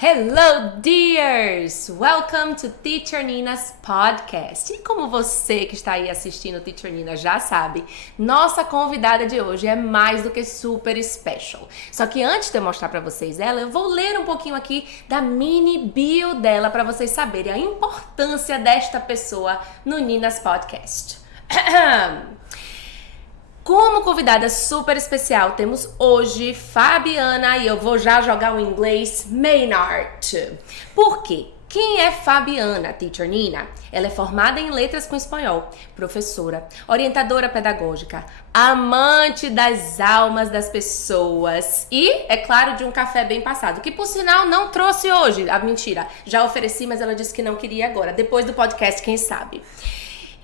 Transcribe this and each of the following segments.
Hello, dears! Welcome to Teacher Nina's podcast. E como você que está aí assistindo Teacher Nina já sabe, nossa convidada de hoje é mais do que super special. Só que antes de eu mostrar para vocês ela, eu vou ler um pouquinho aqui da mini bio dela para vocês saberem a importância desta pessoa no Nina's podcast. Como convidada super especial, temos hoje Fabiana, e eu vou já jogar o inglês, Maynard. Por quê? Quem é Fabiana, Teacher Nina? Ela é formada em letras com espanhol, professora, orientadora pedagógica, amante das almas das pessoas e, é claro, de um café bem passado, que por sinal não trouxe hoje. Ah, mentira, já ofereci, mas ela disse que não queria agora, depois do podcast, quem sabe.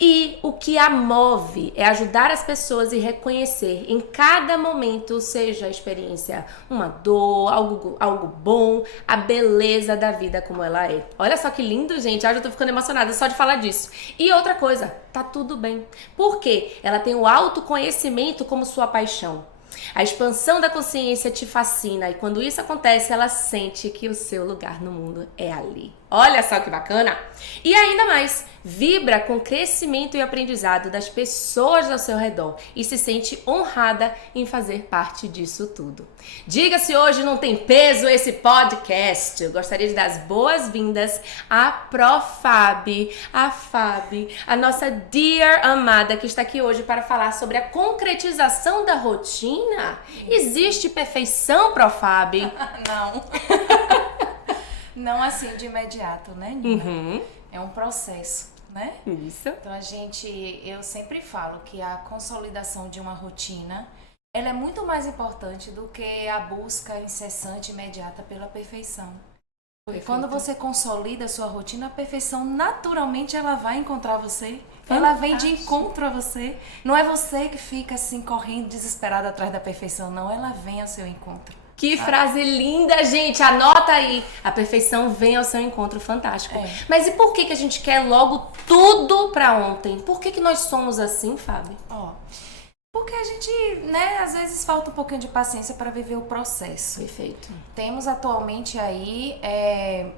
E o que a move é ajudar as pessoas e reconhecer em cada momento, seja a experiência uma dor, algo bom, a beleza da vida como ela é. Olha só que lindo, gente. Eu já tô ficando emocionada só de falar disso. E outra coisa, tá tudo bem. Por quê? Ela tem o autoconhecimento como sua paixão. A expansão da consciência te fascina e quando isso acontece, ela sente que o seu lugar no mundo é ali. Olha só que bacana! E ainda mais, vibra com o crescimento e aprendizado das pessoas ao seu redor e se sente honrada em fazer parte disso tudo. Diga se hoje não tem peso esse podcast. Eu gostaria de dar as boas-vindas à Fabi, a nossa dear amada que está aqui hoje para falar sobre a concretização da rotina. Existe perfeição, Fabi? Não. Não assim de imediato, né, Nina? Uhum. É um processo, né? Isso. Então eu sempre falo que a consolidação de uma rotina, ela é muito mais importante do que a busca incessante e imediata pela perfeição. Porque quando você consolida a sua rotina, a perfeição naturalmente ela vai encontrar você. Ela vem de encontro a você. Não é você que fica assim correndo desesperado atrás da perfeição, não. Ela vem ao seu encontro. Que frase linda, gente! Anota aí. A perfeição vem ao seu encontro, fantástico. Mas e por que a gente quer logo tudo pra ontem? Por que nós somos assim, Fábio? Porque a gente, né, às vezes falta um pouquinho de paciência para viver o processo. Perfeito. Temos atualmente aí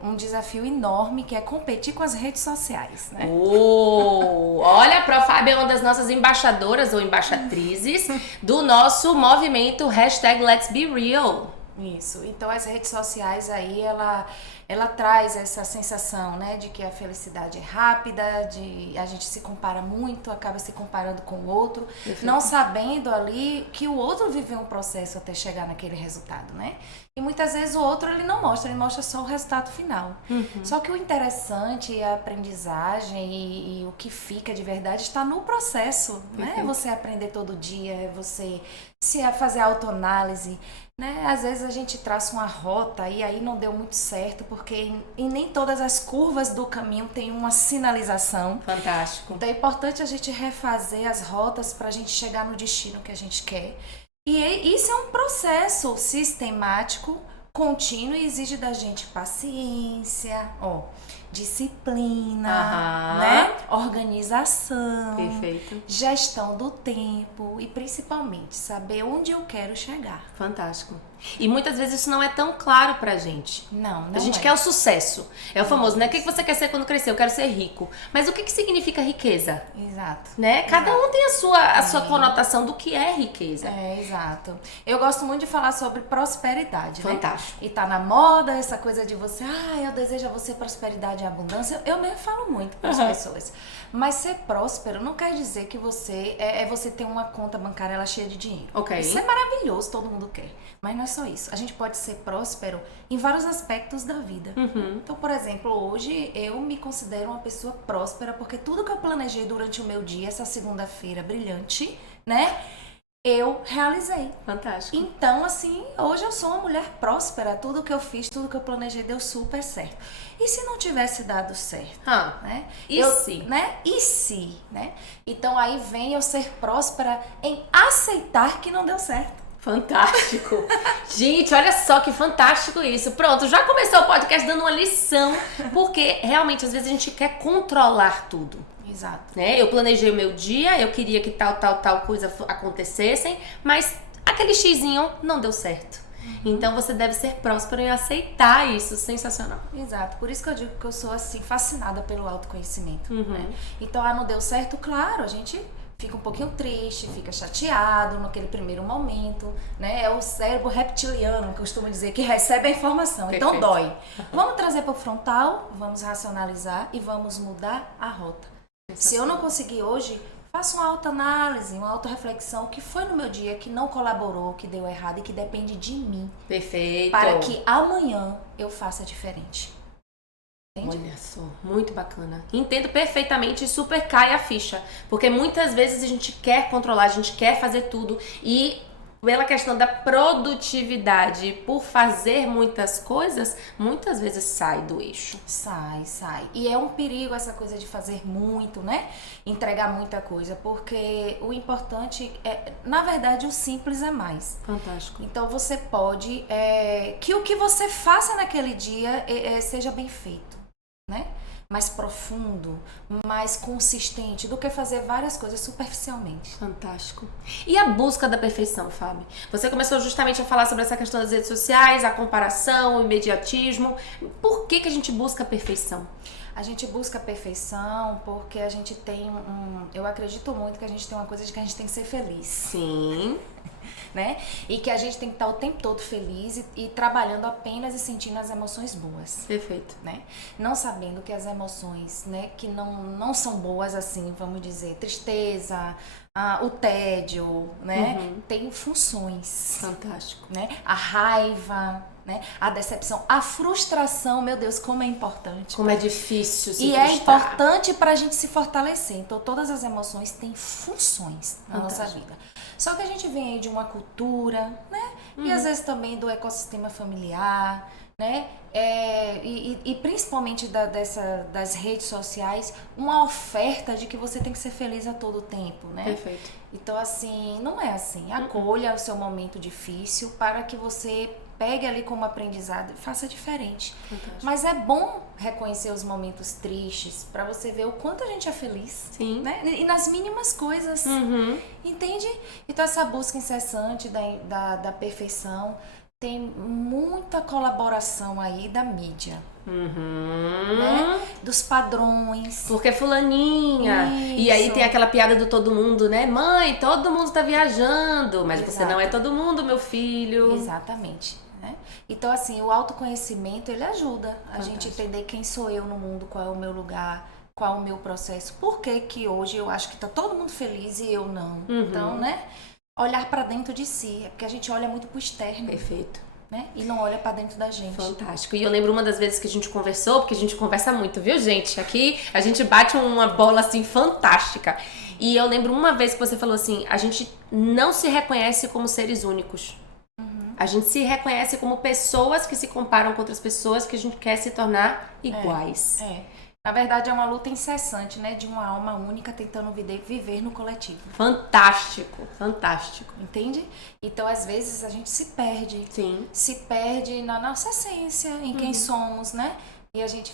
um desafio enorme que é competir com as redes sociais, né? Olha, a Fábio é uma das nossas embaixadoras ou embaixatrizes do nosso movimento #Let'sBeReal. Isso. Então as redes sociais aí, ela traz essa sensação, né, de que a felicidade é rápida, de a gente se compara muito, acaba se comparando com o outro, perfeito, não sabendo ali que o outro viveu um processo até chegar naquele resultado, né? E muitas vezes o outro ele mostra só o resultado final. Só que o interessante e a aprendizagem e o que fica de verdade está no processo, né? É você aprender todo dia, é você fazer autoanálise, né? Às vezes a gente traça uma rota e aí não deu muito certo, porque em nem todas as curvas do caminho tem uma sinalização. Fantástico. Então é importante a gente refazer as rotas para a gente chegar no destino que a gente quer. E isso é um processo sistemático, contínuo e exige da gente paciência, disciplina, né? Organização, perfeito, gestão do tempo e principalmente saber onde eu quero chegar. Fantástico. E muitas vezes isso não é tão claro pra gente. Não a gente quer o sucesso. É o famoso, né? O que você quer ser quando crescer? Eu quero ser rico. Mas o que significa riqueza? Exato. Né? Cada um tem a sua conotação do que é riqueza. Exato. Eu gosto muito de falar sobre prosperidade, fantástico, né? E tá na moda essa coisa de você, eu desejo a você prosperidade e abundância. Eu mesmo falo muito para as pessoas. Mas ser próspero não quer dizer que você você ter uma conta bancária ela cheia de dinheiro. Isso é maravilhoso, todo mundo quer. Mas não é só isso. A gente pode ser próspero em vários aspectos da vida. Então, por exemplo, hoje eu me considero uma pessoa próspera porque tudo que eu planejei durante o meu dia, essa segunda-feira brilhante, né? Eu realizei. Fantástico. Então, assim, hoje eu sou uma mulher próspera. Tudo que eu fiz, tudo que eu planejei deu super certo. E se não tivesse dado certo? Né? E se? Né? Então, aí vem eu ser próspera em aceitar que não deu certo. Fantástico. Gente, olha só que fantástico isso. Pronto, já começou o podcast dando uma lição, porque realmente às vezes a gente quer controlar tudo. Exato. Né? Eu planejei o meu dia, eu queria que tal coisa acontecessem, mas aquele xizinho não deu certo. Então você deve ser próspero em aceitar isso. Sensacional. Exato, por isso que eu digo que eu sou assim fascinada pelo autoconhecimento, né? Então, não deu certo, claro, a gente fica um pouquinho triste, fica chateado naquele primeiro momento, né? É o cérebro reptiliano, que eu costumo dizer, que recebe a informação, Perfeito. então dói. Vamos trazer para o frontal, vamos racionalizar e vamos mudar a rota. Se eu não conseguir hoje, faça uma autoanálise, uma autorreflexão, o que foi no meu dia que não colaborou, que deu errado e que depende de mim. Perfeito. Para que amanhã eu faça diferente. Entende? Olha só, muito bacana. Entendo perfeitamente e super cai a ficha. Porque muitas vezes a gente quer controlar, a gente quer fazer tudo e pela questão da produtividade, por fazer muitas coisas, muitas vezes sai do eixo. Sai. E é um perigo essa coisa de fazer muito, né? Entregar muita coisa, porque o importante é, na verdade, o simples é mais. Fantástico. Então você pode que o que você faça naquele dia seja bem feito, né? Mais profundo, mais consistente do que fazer várias coisas superficialmente. Fantástico. E a busca da perfeição, Fábio? Você começou justamente a falar sobre essa questão das redes sociais, a comparação, o imediatismo. Por que a gente busca a perfeição? A gente busca a perfeição porque a gente tem eu acredito muito que a gente tem uma coisa de que a gente tem que ser feliz. Sim. Né? E que a gente tem que estar o tempo todo feliz e trabalhando apenas e sentindo as emoções boas. Perfeito. Né? Não sabendo que as emoções, né, que não são boas assim, vamos dizer, tristeza, o tédio, né, tem funções. Fantástico. Né? A raiva, né? A decepção, a frustração, meu Deus, como é importante. Como é difícil se E frustrar. é importante para a gente se fortalecer. Então, todas as emoções têm funções na nossa vida. Só que a gente vem aí de uma cultura, né? E às vezes também do ecossistema familiar, né? E principalmente das redes sociais, uma oferta de que você tem que ser feliz a todo tempo, né? Perfeito. Então, assim, não é assim. Acolha o seu momento difícil para que você pegue ali como aprendizado e faça diferente. Fantástico. Mas é bom reconhecer os momentos tristes para você ver o quanto a gente é feliz. Sim. Né? E nas mínimas coisas. Entende? Então essa busca incessante da perfeição tem muita colaboração aí da mídia. Né? Dos padrões. Porque fulaninha. Isso. E aí tem aquela piada do todo mundo, né? Mãe, todo mundo tá viajando, mas Exato. você não é todo mundo, meu filho. Exatamente. Né? Então, assim, o autoconhecimento, ele ajuda a gente entender quem sou eu no mundo, qual é o meu lugar, qual é o meu processo. Por que hoje eu acho que tá todo mundo feliz e eu não? Então, né? Olhar pra dentro de si. É porque a gente olha muito pro externo. Perfeito. Né? E não olha pra dentro da gente. Fantástico. E eu lembro uma das vezes que a gente conversou, porque a gente conversa muito, viu, gente? Aqui a gente bate uma bola, assim, fantástica. E eu lembro uma vez que você falou assim, a gente não se reconhece como seres únicos. A gente se reconhece como pessoas que se comparam com outras pessoas que a gente quer se tornar iguais. Na verdade, é uma luta incessante, né? De uma alma única tentando viver no coletivo. Fantástico, fantástico. Entende? Então, às vezes, a gente se perde. Sim. Se perde na nossa essência, em quem somos, né? E a gente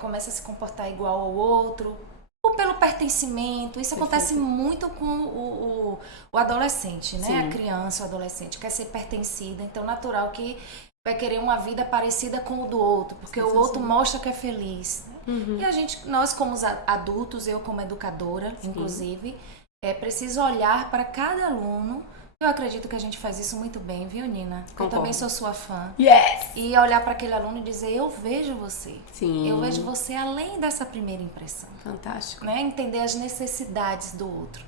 começa a se comportar igual ao outro. Ou pelo pertencimento. Isso acontece muito com o adolescente, né? Sim. A criança, o adolescente. Quer ser pertencida. Então, natural que vai querer uma vida parecida com o do outro. Porque o outro mostra que é feliz. E nós como adultos, eu como educadora, inclusive, é preciso olhar para cada aluno. Eu acredito que a gente faz isso muito bem, viu, Nina? Eu também sou sua fã. Yes! E olhar para aquele aluno e dizer, eu vejo você. Sim. Eu vejo você além dessa primeira impressão. Fantástico. Né? Entender as necessidades do outro.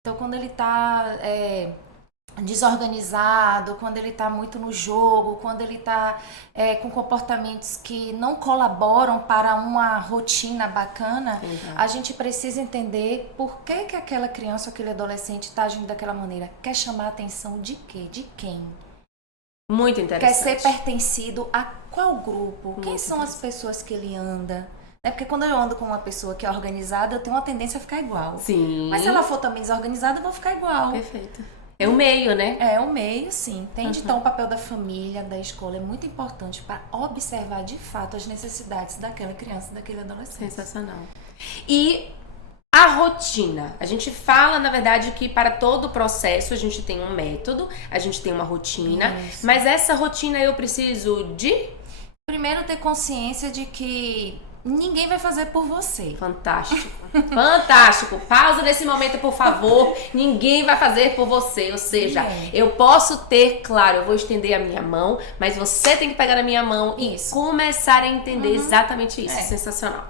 Então, quando ele está desorganizado, quando ele está muito no jogo, quando ele está com comportamentos que não colaboram para uma rotina bacana, a gente precisa entender por que aquela criança ou aquele adolescente está agindo daquela maneira. Quer chamar a atenção de quê? De quem? Muito interessante. Quer ser pertencido a qual grupo? Quem são as pessoas que ele anda? Porque quando eu ando com uma pessoa que é organizada, eu tenho uma tendência a ficar igual. Sim. Mas se ela for também desorganizada, eu vou ficar igual. Perfeito. É o meio, né? É o meio, sim. Entende? Então, o papel da família, da escola é muito importante para observar de fato as necessidades daquela criança, daquele adolescente. Sensacional. E A rotina. A gente fala, na verdade, que para todo o processo a gente tem um método, a gente tem uma rotina, Isso. mas essa rotina eu preciso de... Primeiro, ter consciência de que ninguém vai fazer por você. Fantástico. Fantástico. Pausa nesse momento, por favor. Ninguém vai fazer por você. Ou seja, eu posso ter, claro, eu vou estender a minha mão, mas você tem que pegar na minha mão e começar a entender exatamente isso. Sensacional.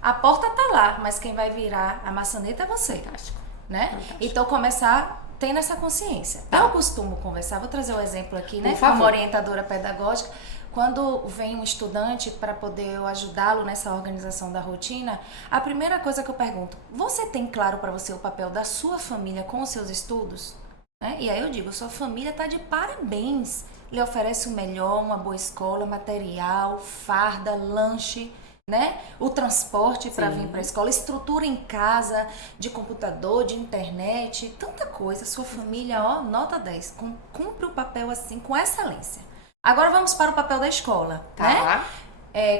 A porta tá lá, mas quem vai virar a maçaneta é você. Fantástico. Né? Fantástico. Então, começar tendo essa consciência. Tá. Eu costumo conversar, vou trazer um exemplo aqui, né? Por favor. Como orientadora pedagógica. Quando vem um estudante para poder eu ajudá-lo nessa organização da rotina, a primeira coisa que eu pergunto, você tem claro para você o papel da sua família com os seus estudos? Né? E aí eu digo, sua família está de parabéns. Lhe oferece o melhor, uma boa escola, material, farda, lanche, né? O transporte para vir para a escola, estrutura em casa, de computador, de internet, tanta coisa. Sua família, ó, nota 10, cumpre o papel assim com excelência. Agora vamos para o papel da escola, né?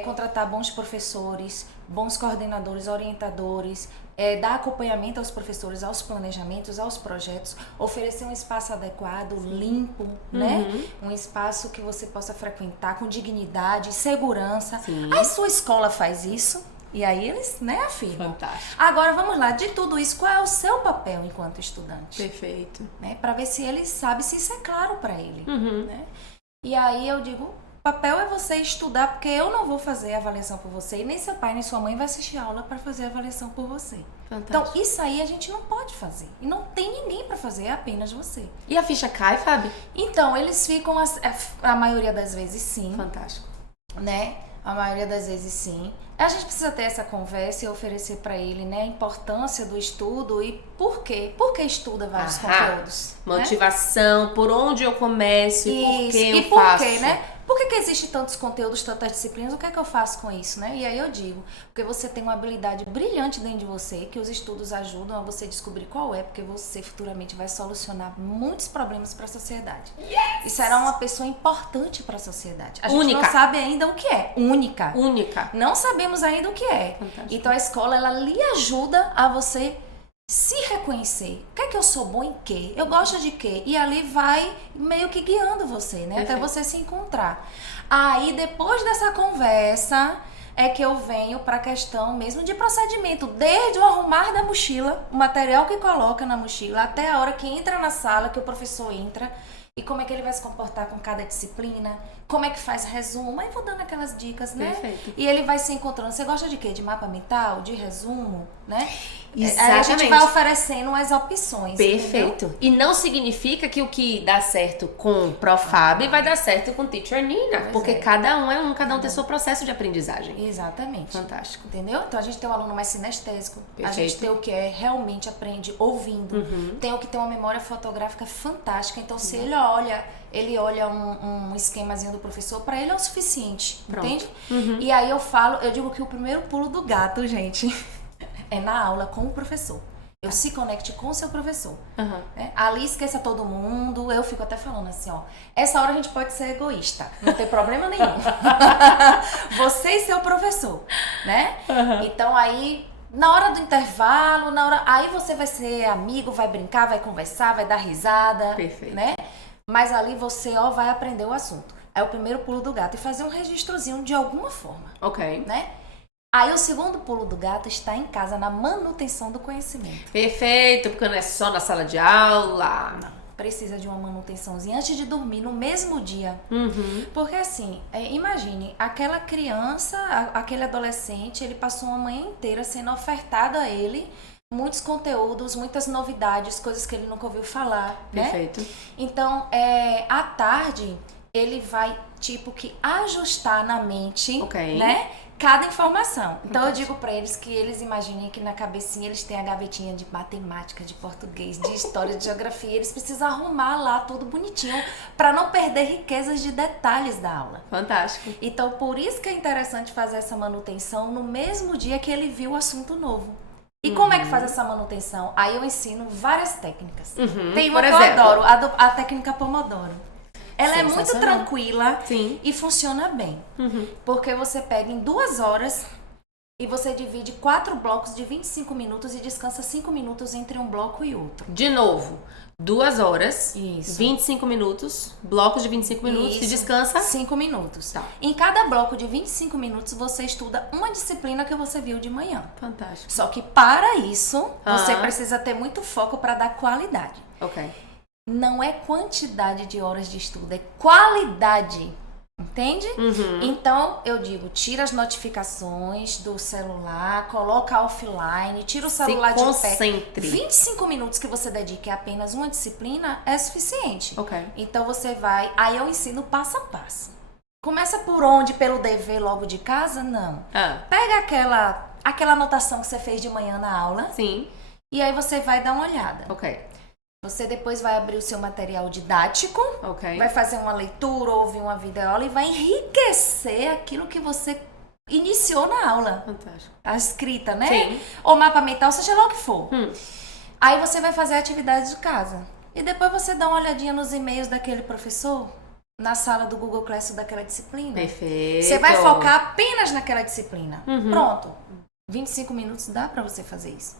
Contratar bons professores, bons coordenadores, orientadores, dar acompanhamento aos professores, aos planejamentos, aos projetos, oferecer um espaço adequado, limpo, né? Um espaço que você possa frequentar com dignidade, segurança. A sua escola faz isso? E aí eles, né, afirmam. Fantástico. Agora vamos lá, de tudo isso, qual é o seu papel enquanto estudante? Perfeito. Né? Para ver se ele sabe, se isso é claro para ele, né? E aí eu digo, o papel é você estudar, porque eu não vou fazer a avaliação por você, e nem seu pai nem sua mãe vai assistir aula para fazer a avaliação por você. Fantástico. Então, isso aí a gente não pode fazer. E não tem ninguém para fazer, é apenas você. E a ficha cai, Fábio? Então, eles ficam, a maioria das vezes, sim. Fantástico. Né? A maioria das vezes, sim. A gente precisa ter essa conversa e oferecer para ele, né, a importância do estudo e por quê. Por que estuda vários conteúdos? Motivação, né? Por onde eu começo e por que eu por faço. Quê, né? Por que existem tantos conteúdos, tantas disciplinas? O que é que eu faço com isso, né? E aí eu digo, porque você tem uma habilidade brilhante dentro de você, que os estudos ajudam a você descobrir qual é, porque você futuramente vai solucionar muitos problemas para a sociedade. Yes! E será uma pessoa importante para a sociedade. A gente Única. não sabe ainda o que é. Única. Única. Não sabemos ainda o que é. Fantástico. Então a escola, ela lhe ajuda a você se reconhecer. O que é que eu sou bom em quê? Eu gosto de quê? E ali vai meio que guiando você, né? Perfeito. Até você se encontrar. Aí, depois dessa conversa, é que eu venho para a questão mesmo de procedimento. Desde o arrumar da mochila, o material que coloca na mochila, até a hora que entra na sala, que o professor entra. E como é que ele vai se comportar com cada disciplina, como é que faz resumo, aí vou dando aquelas dicas, né? Perfeito. E ele vai se encontrando. Você gosta de quê? De mapa mental? De resumo? Né? Exatamente. Aí a gente vai oferecendo as opções. Perfeito. Entendeu? E não significa que o que dá certo com Profab vai dar certo com Teacher Nina. Pois porque é. cada um tem seu processo de aprendizagem. Exatamente. Fantástico. Entendeu? Então a gente tem um aluno mais sinestésico. Perfeito. A gente tem o que realmente aprende ouvindo. Tem o que tem uma memória fotográfica fantástica. Então se ele olha um esquemazinho do professor, para ele é o suficiente. Pronto. Entende? E aí eu digo que o primeiro pulo do gato, gente, é na aula com o professor. Eu se conecte com o seu professor. Né? Ali esqueça todo mundo. Eu fico até falando assim, ó. Essa hora a gente pode ser egoísta. Não tem problema nenhum. Você e seu professor, né? Então aí, na hora do intervalo, aí você vai ser amigo, vai brincar, vai conversar, vai dar risada. Perfeito. Né? Mas ali você, ó, vai aprender o assunto. É o primeiro pulo do gato. E fazer um registrozinho de alguma forma. Ok. Né? Aí o segundo pulo do gato está em casa, na manutenção do conhecimento. Perfeito, porque não é só na sala de aula. Não, precisa de uma manutençãozinha antes de dormir, no mesmo dia. Porque assim, imagine, aquela criança, aquele adolescente, ele passou uma manhã inteira sendo ofertado a ele muitos conteúdos, muitas novidades, coisas que ele nunca ouviu falar, Perfeito. né? Então, à tarde, ele vai, tipo, que ajustar na mente, né? Cada informação. Então eu digo pra eles que eles imaginem que na cabecinha eles têm a gavetinha de matemática, de português, de história, de geografia. Eles precisam arrumar lá tudo bonitinho pra não perder riquezas de detalhes da aula. Fantástico. Então por isso que é interessante fazer essa manutenção no mesmo dia que ele viu o assunto novo. E como é que faz essa manutenção? Aí eu ensino várias técnicas. Tem uma que eu adoro, a técnica Pomodoro. Ela é muito tranquila. Sim. E funciona bem. Porque você pega em 2 horas, E você divide 4 blocos de 25 minutos e descansa 5 minutos entre um bloco e outro. De novo, 2 horas, Isso. 25 minutos, blocos de 25 minutos e descansa 5 minutos. Tá. Em cada bloco de 25 minutos, você estuda uma disciplina que você viu de manhã. Fantástico. Só que para isso, você precisa ter muito foco para dar qualidade. Ok. Não é quantidade de horas de estudo, é qualidade. Entende? Então, eu digo, tira as notificações do celular, coloca offline, tira o celular de pé. Concentre. 25 minutos que você dedique a apenas uma disciplina é suficiente. Ok. Então, você vai... Aí eu ensino passo a passo. Começa por onde? Pelo dever logo de casa? Não. Pega aquela anotação que você fez de manhã na aula. Sim. E aí você vai dar uma olhada. Ok. Você depois vai abrir o seu material didático, Ok. vai fazer uma leitura, ouvir uma videoaula e vai enriquecer aquilo que você iniciou na aula. Fantástico. A escrita, né? Sim. Ou mapa mental, seja lá o que for. Aí você vai fazer a atividade de casa. E depois você dá uma olhadinha nos e-mails daquele professor, na sala do Google Classroom daquela disciplina. Perfeito. Você vai focar apenas naquela disciplina. Pronto. 25 minutos dá pra você fazer isso.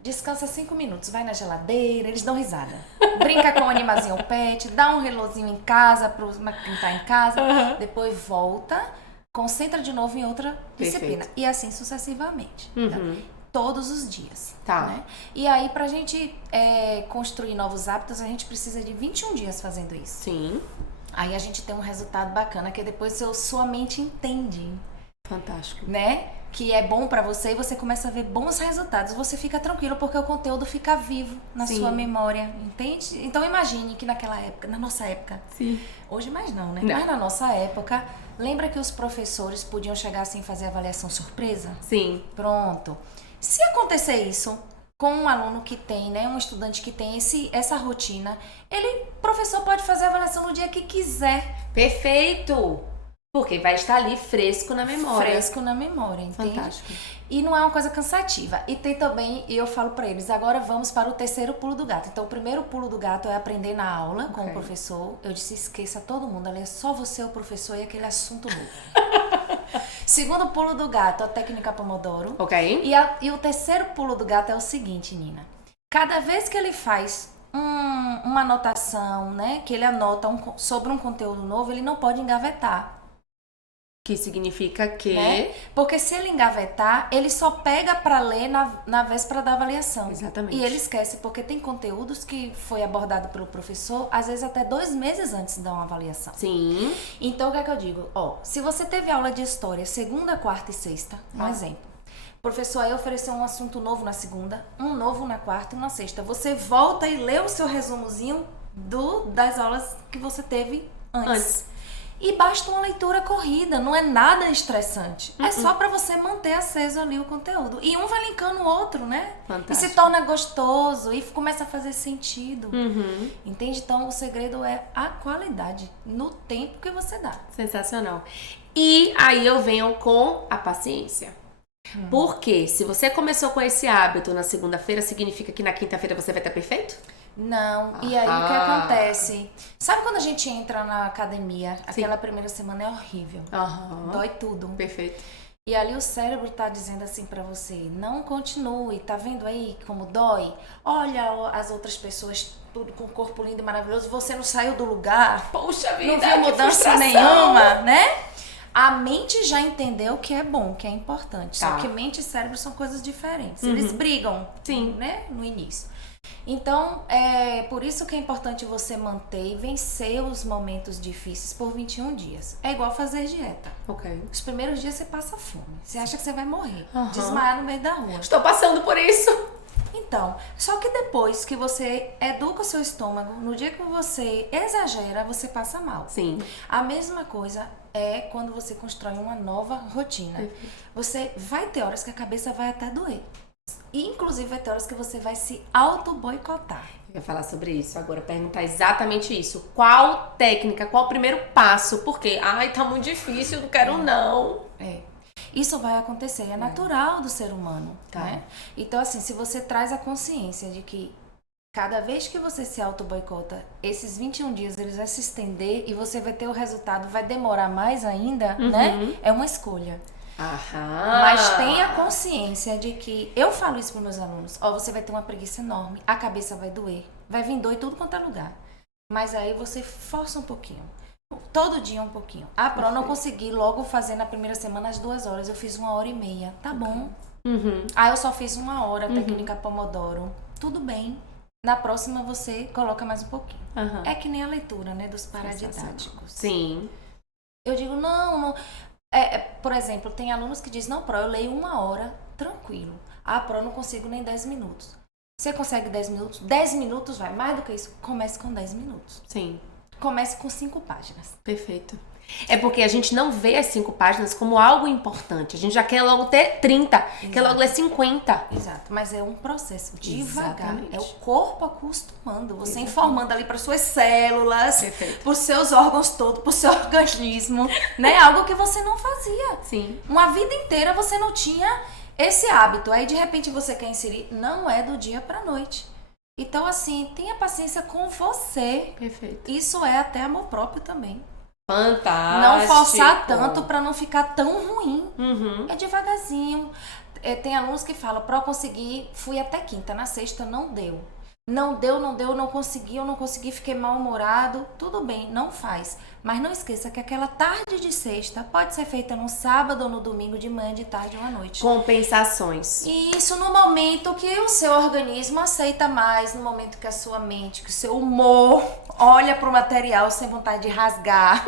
Descansa 5 minutos, vai na geladeira, eles dão risada. Brinca com o animazinho pet, dá um relozinho em casa pra quem tá em casa. Depois volta, concentra de novo em outra disciplina. E assim sucessivamente. Tá? Todos os dias. Tá. Né? E aí, pra gente construir novos hábitos, a gente precisa de 21 dias fazendo isso. Sim. Aí a gente tem um resultado bacana, que depois sua mente entende. Fantástico. Né? Que é bom pra você e você começa a ver bons resultados. Você fica tranquilo porque o conteúdo fica vivo na sua memória, entende? Então imagine que naquela época, na nossa época, hoje mais não, né? Mas na nossa época, lembra que os professores podiam chegar assim e fazer avaliação surpresa? Sim. Pronto. Se acontecer isso com um aluno que tem, né, um estudante que tem essa rotina, o professor pode fazer a avaliação no dia que quiser. Perfeito! Porque vai estar ali fresco na memória. Fresco na memória, entende? Fantástico. E não é uma coisa cansativa. E tem também, e eu falo pra eles, agora vamos para o terceiro pulo do gato. Então, o primeiro pulo do gato é aprender na aula com o professor. Eu disse, esqueça todo mundo, ali é só você, o professor e aquele assunto novo. Segundo pulo do gato, a técnica Pomodoro. Ok. E o terceiro pulo do gato é o seguinte, Nina. Cada vez que ele faz uma anotação, né, que ele anota sobre um conteúdo novo, ele não pode engavetar. Que significa que... Né? Porque se ele engavetar, ele só pega para ler na véspera da avaliação. Exatamente. E ele esquece, porque tem conteúdos que foi abordado pelo professor, às vezes até 2 meses antes de dar uma avaliação. Sim. Então, o que é que eu digo? Se você teve aula de história segunda, quarta e sexta, um exemplo. O professor aí ofereceu um assunto novo na segunda, um novo na quarta e um na sexta. Você volta e lê o seu resumozinho das aulas que você teve antes. E basta uma leitura corrida, não é nada estressante. É só pra você manter aceso ali o conteúdo. E um vai linkando o outro, né? Fantástico. E se torna gostoso e começa a fazer sentido. Entende? Então, o segredo é a qualidade no tempo que você dá. Sensacional. E aí eu venho com a paciência. Porque se você começou com esse hábito na segunda-feira, significa que na quinta-feira você vai estar perfeito? Não, e aí o que acontece? Sabe quando a gente entra na academia, aquela primeira semana é horrível, dói tudo. Perfeito. E ali o cérebro tá dizendo assim pra você, não continue, tá vendo aí como dói? Olha as outras pessoas, tudo com corpo lindo e maravilhoso, você não saiu do lugar, Poxa vida, não viu mudança nenhuma, né? A mente já entendeu que é bom, que é importante, só que mente e cérebro são coisas diferentes, eles brigam, né, no início. Então, é por isso que é importante você manter e vencer os momentos difíceis por 21 dias. É igual fazer dieta. Ok. Os primeiros dias você passa fome. Você acha que você vai morrer. Desmaiar no meio da rua. Estou passando por isso. Então, só que depois que você educa o seu estômago, no dia que você exagera, você passa mal. Sim. A mesma coisa é quando você constrói uma nova rotina. Você vai ter horas que a cabeça vai até doer. E, inclusive, vai ter horas que você vai se auto-boicotar. Eu ia falar sobre isso agora, perguntar exatamente isso. Qual técnica, qual o primeiro passo? Porque, tá muito difícil, não quero não. Isso vai acontecer, é natural do ser humano, né? Então, assim, se você traz a consciência de que cada vez que você se auto-boicota, esses 21 dias eles vão se estender e você vai ter o resultado, vai demorar mais ainda, né? É uma escolha. Mas tenha consciência de que eu falo isso para meus alunos. Ó, você vai ter uma preguiça enorme, a cabeça vai doer, vai vir dor em tudo quanto é lugar. Mas aí você força um pouquinho. Todo dia um pouquinho. Pro, eu não consegui logo fazer na primeira semana as 2 horas. Eu fiz 1h30. Tá bom. Eu só fiz 1 hora, técnica Pomodoro. Tudo bem. Na próxima você coloca mais um pouquinho. É que nem a leitura, né? Dos paradidáticos. Sim. Eu digo, não. Por exemplo, tem alunos que dizem, não, Pro, eu leio 1 hora, tranquilo. Pro, eu não consigo nem 10 minutos. Você consegue 10 minutos? 10 minutos vai. Mais do que isso, comece com 10 minutos. Sim. Comece com 5 páginas. Perfeito. É porque a gente não vê as 5 páginas como algo importante. A gente já quer logo ter 30, quer logo ler 50. Exato, mas é um processo devagar. Exatamente. É o corpo acostumando, você informando ali para suas células, Perfeito. para os seus órgãos todos, para o seu organismo, né? Algo que você não fazia. Sim. Uma vida inteira você não tinha esse hábito. Aí de repente você quer inserir, não é do dia para noite. Então assim, tenha paciência com você. Perfeito. Isso é até amor próprio também. Fantástico. Não forçar tanto para não ficar tão ruim. É devagarzinho. Tem alunos que falam, Pro, conseguir, fui até quinta, na sexta não deu. Não deu, eu não consegui, fiquei mal-humorado. Tudo bem, não faz. Mas não esqueça que aquela tarde de sexta pode ser feita no sábado ou no domingo, de manhã, de tarde ou à noite. Compensações. E isso no momento que o seu organismo aceita mais, no momento que a sua mente, que o seu humor olha para o material sem vontade de rasgar.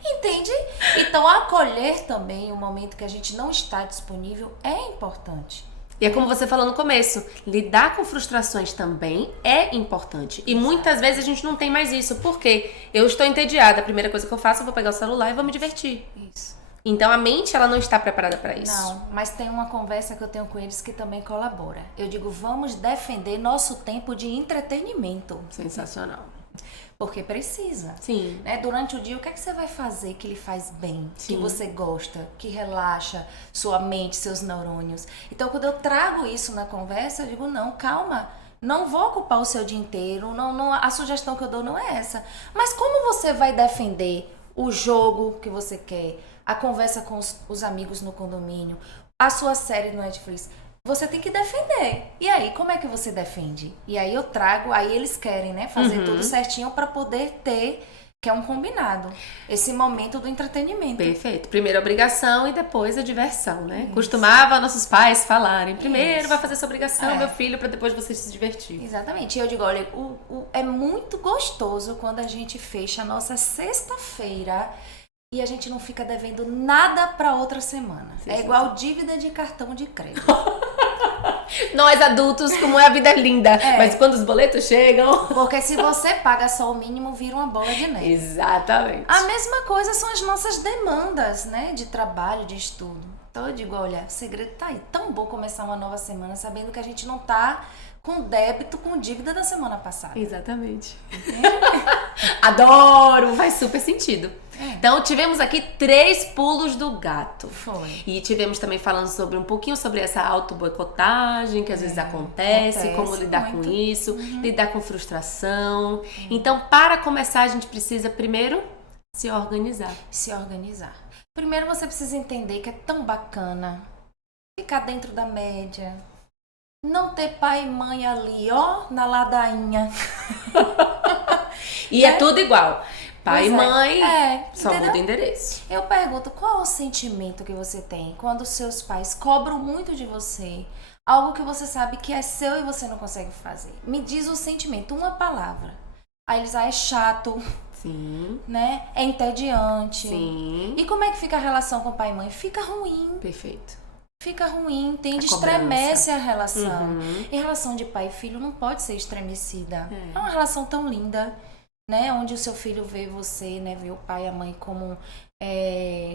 Entende? Então, acolher também o momento que a gente não está disponível é importante. E é como você falou no começo, lidar com frustrações também é importante. E muitas vezes a gente não tem mais isso. Por quê? Eu estou entediada. A primeira coisa que eu faço, eu vou pegar o celular e vou me divertir. Isso. Então a mente, ela não está preparada para isso. Não, mas tem uma conversa que eu tenho com eles que também colabora. Eu digo, vamos defender nosso tempo de entretenimento. Sensacional. Porque precisa. Sim. Né? Durante o dia, o que é que você vai fazer que lhe faz bem? Sim. Que você gosta, que relaxa sua mente, seus neurônios. Então, quando eu trago isso na conversa, eu digo, não, calma. Não vou ocupar o seu dia inteiro. Não, a sugestão que eu dou não é essa. Mas como você vai defender o jogo que você quer, a conversa com os amigos no condomínio, a sua série no Netflix? Você tem que defender. E aí, como é que você defende? E aí eu trago, aí eles querem, né, fazer tudo certinho para poder ter, que é um combinado, esse momento do entretenimento. Perfeito. Primeiro a obrigação e depois a diversão, né? Isso. Costumava nossos pais falarem, primeiro vai fazer sua obrigação, meu filho, para depois você se divertir. Exatamente. E eu digo, olha, é muito gostoso quando a gente fecha a nossa sexta-feira e a gente não fica devendo nada para outra semana. É igual dívida de cartão de crédito. Nós adultos, como a vida é linda. Mas quando os boletos chegam... Porque se você paga só o mínimo, vira uma bola de neve. Exatamente. A mesma coisa são as nossas demandas, né? De trabalho, de estudo. Então eu digo, olha, o segredo tá aí. Tão bom começar uma nova semana sabendo que a gente não tá com débito, com dívida da semana passada. Exatamente. Adoro! Faz super sentido. Então, tivemos aqui 3 pulos do gato. Foi. E tivemos também falando sobre um pouquinho sobre essa auto-boicotagem que às vezes acontece, como lidar com isso, lidar com frustração. Então, para começar, a gente precisa primeiro se organizar. Se organizar. Primeiro você precisa entender que é tão bacana ficar dentro da média. Não ter pai e mãe ali, ó, na ladainha. E é tudo igual. Pai e mãe, só entendeu? muda o endereço. Eu pergunto, qual é o sentimento que você tem quando seus pais cobram muito de você? Algo que você sabe que é seu e você não consegue fazer. Me diz o sentimento, uma palavra. Aí eles, é chato. Sim. Né? É entediante. Sim. E como é que fica a relação com pai e mãe? Fica ruim. Perfeito. Fica ruim, entende? Estremece a relação. E a relação de pai e filho não pode ser estremecida. É uma relação tão linda, né? Onde o seu filho vê você, né? Vê o pai e a mãe como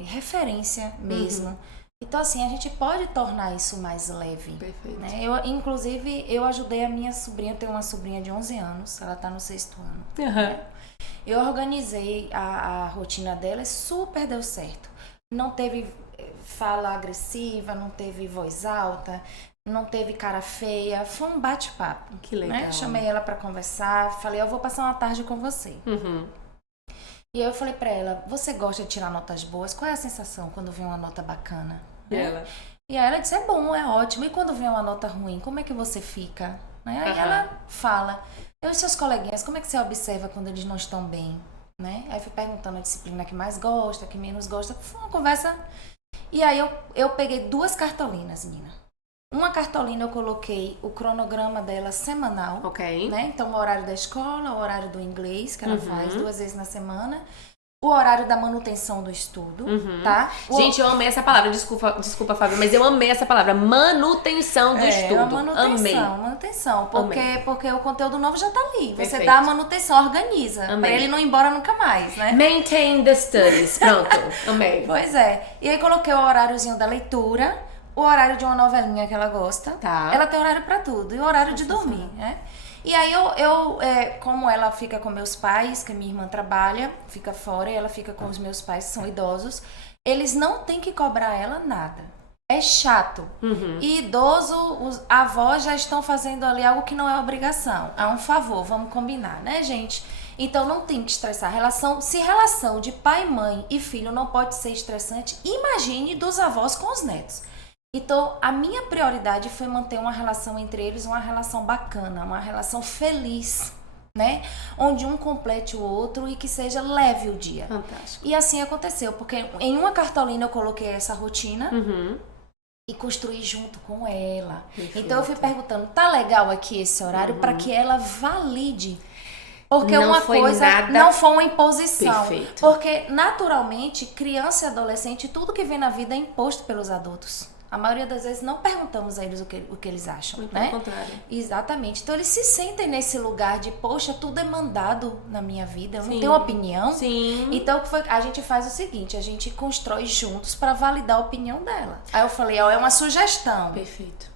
referência mesmo. Então, assim, a gente pode tornar isso mais leve. Perfeito. Né? Inclusive, eu ajudei a minha sobrinha, eu tenho uma sobrinha de 11 anos, ela tá no 6º ano. Né? Eu organizei a rotina dela e super deu certo. Não teve fala agressiva, não teve voz alta, não teve cara feia, foi um bate-papo. Que legal. Né? Chamei ela pra conversar, falei, eu vou passar uma tarde com você. E aí eu falei pra ela, você gosta de tirar notas boas? Qual é a sensação quando vem uma nota bacana? E ela? E aí ela disse, é bom, é ótimo. E quando vem uma nota ruim, como é que você fica? Né? Aí ela fala, eu e seus coleguinhas, como é que você observa quando eles não estão bem? Né? Aí fui perguntando a disciplina que mais gosta, que menos gosta. Foi uma conversa. E aí eu peguei 2 cartolinas, Nina. Uma cartolina eu coloquei o cronograma dela semanal. Ok. Né? Então o horário da escola, o horário do inglês, que ela faz 2 vezes na semana. O horário da manutenção do estudo, tá? Gente, eu amei essa palavra. Desculpa, Fábio, mas eu amei essa palavra. Manutenção do estudo. Amei. Manutenção. Porque o conteúdo novo já tá ali. Você Perfeito. dá a manutenção, organiza. Amei. Pra ele não ir embora nunca mais, né? Maintain the studies. Pronto. Amei. Pois é. E aí coloquei o horáriozinho da leitura, o horário de uma novelinha que ela gosta. Tá. Ela tem horário pra tudo. E o horário de dormir, né? E aí como ela fica com meus pais, que minha irmã trabalha, fica fora, e ela fica com os meus pais, que são idosos, eles não têm que cobrar ela nada. É chato. E idoso, os avós já estão fazendo ali algo que não é obrigação. É um favor, vamos combinar, né, gente? Então não tem que estressar. Se relação de pai, mãe e filho não pode ser estressante, imagine dos avós com os netos. Então, a minha prioridade foi manter uma relação entre eles, uma relação bacana, uma relação feliz, né? Onde um complete o outro e que seja leve o dia. Fantástico. E assim aconteceu, porque em uma cartolina eu coloquei essa rotina e construí junto com ela. Perfeito. Então, eu fui perguntando, tá legal aqui esse horário? Para que ela valide. Porque Não uma foi coisa nada... não foi uma imposição. Perfeito. Porque, naturalmente, criança e adolescente, tudo que vem na vida é imposto pelos adultos. A maioria das vezes não perguntamos a eles o que eles acham, Muito né? pelo contrário. Exatamente. Então eles se sentem nesse lugar de, poxa, tudo é mandado na minha vida, eu Sim. não tenho opinião. Sim. Então a gente faz o seguinte, a gente constrói juntos para validar a opinião dela. Aí eu falei, ó, é uma sugestão. Perfeito.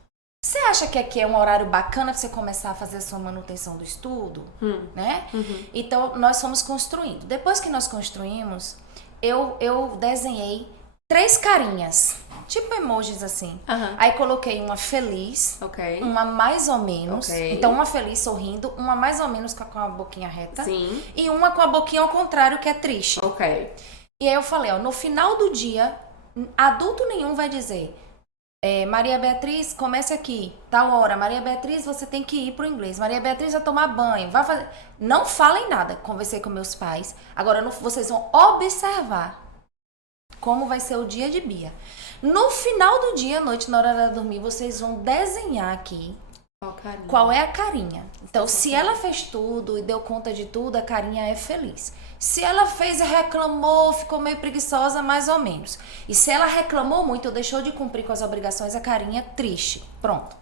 Você acha que aqui é um horário bacana pra você começar a fazer a sua manutenção do estudo? Né? Então, nós fomos construindo. Depois que nós construímos, eu desenhei 3 carinhas, tipo emojis assim. Aí coloquei uma feliz, uma mais ou menos. Então, uma feliz sorrindo, uma mais ou menos com a boquinha reta. Sim. E uma com a boquinha ao contrário, que é triste. E aí eu falei, ó, no final do dia, adulto nenhum vai dizer... Maria Beatriz, comece aqui, tal hora. Maria Beatriz, você tem que ir pro inglês. Maria Beatriz vai tomar banho, vai fazer... Não falem nada. Conversei com meus pais. Agora vocês vão observar como vai ser o dia de Bia. No final do dia, à noite, na hora de dormir, vocês vão desenhar aqui qual é a carinha. Então, se ela fez tudo e deu conta de tudo, a carinha é feliz. Se ela fez e reclamou, ficou meio preguiçosa, mais ou menos. E se ela reclamou muito ou deixou de cumprir com as obrigações, a carinha é triste. Pronto.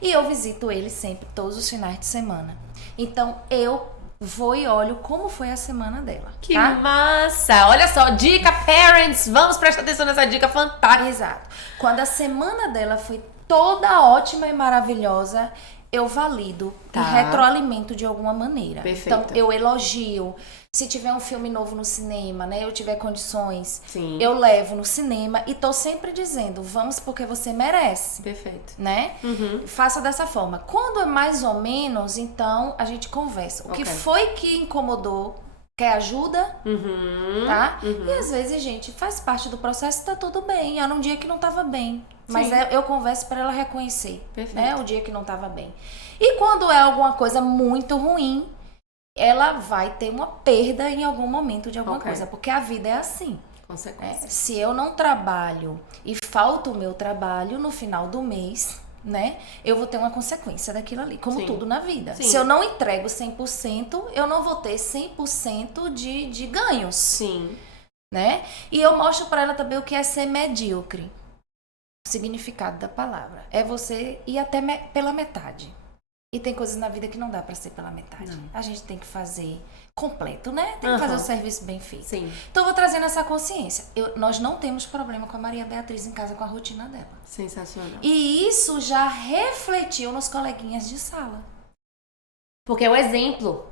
E eu visito ele sempre, todos os finais de semana. Então, eu vou e olho como foi a semana dela. Que tá? massa! Olha só, dica, parents! Vamos prestar atenção nessa dica fantástica. Exato. Quando a semana dela foi toda ótima e maravilhosa, eu valido e retroalimento de alguma maneira. Perfeito. Então, eu elogio. Se tiver um filme novo no cinema, né, eu tiver condições, Sim. eu levo no cinema e tô sempre dizendo, vamos porque você merece. Perfeito. Né? Faça dessa forma. Quando é mais ou menos, então a gente conversa. O que foi que incomodou? Quer ajuda? Tá? E às vezes, gente, faz parte do processo, tá tudo bem. Era um dia que não tava bem. Mas eu converso para ela reconhecer, né? O dia que não tava bem. E quando é alguma coisa muito ruim, ela vai ter uma perda em algum momento de alguma coisa. Porque a vida é assim. Consequência. Se eu não trabalho e falta o meu trabalho no final do mês, né? Eu vou ter uma consequência daquilo ali, como tudo na vida. Sim. Se eu não entrego 100%, eu não vou ter 100% de ganhos. Sim. Né? E eu mostro para ela também o que é ser medíocre. O significado da palavra. É você ir até pela metade. E tem coisas na vida que não dá pra ser pela metade. Não. A gente tem que fazer completo, né? Tem que fazer o serviço bem feito. Sim. Então eu vou trazendo essa consciência. Nós não temos problema com a Maria Beatriz em casa com a rotina dela. Sensacional. E isso já refletiu nos coleguinhas de sala. Porque é o exemplo.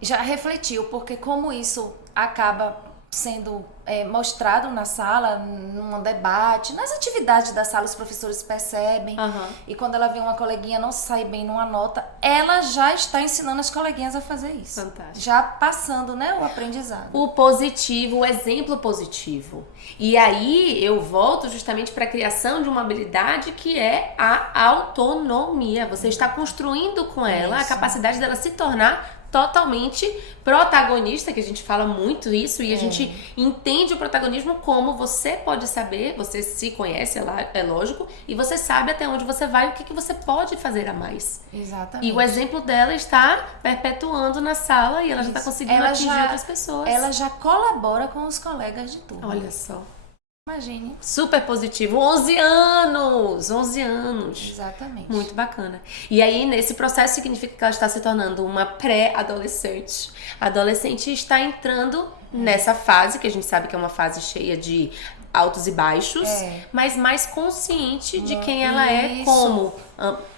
Já refletiu, porque como isso acaba sendo mostrado na sala, num debate, nas atividades da sala, os professores percebem. E quando ela vê uma coleguinha não sair bem numa nota, ela já está ensinando as coleguinhas a fazer isso. Fantástico. Já passando, né, o aprendizado. O positivo, o exemplo positivo. E aí eu volto justamente para a criação de uma habilidade que é a autonomia. Você está construindo com ela a capacidade dela se tornar totalmente protagonista, que a gente fala muito isso, e a gente entende o protagonismo como você pode saber, você se conhece, é lógico, e você sabe até onde você vai, o que você pode fazer a mais. Exatamente. E o exemplo dela está perpetuando na sala e ela já está conseguindo atingir outras pessoas. Ela já colabora com os colegas de turma. Olha só. Imagine. Super positivo. 11 anos! 11 anos. Exatamente. Muito bacana. E aí, nesse processo, significa que ela está se tornando uma pré-adolescente. A adolescente está entrando nessa fase, que a gente sabe que é uma fase cheia de altos e baixos, mas mais consciente de quem ela é como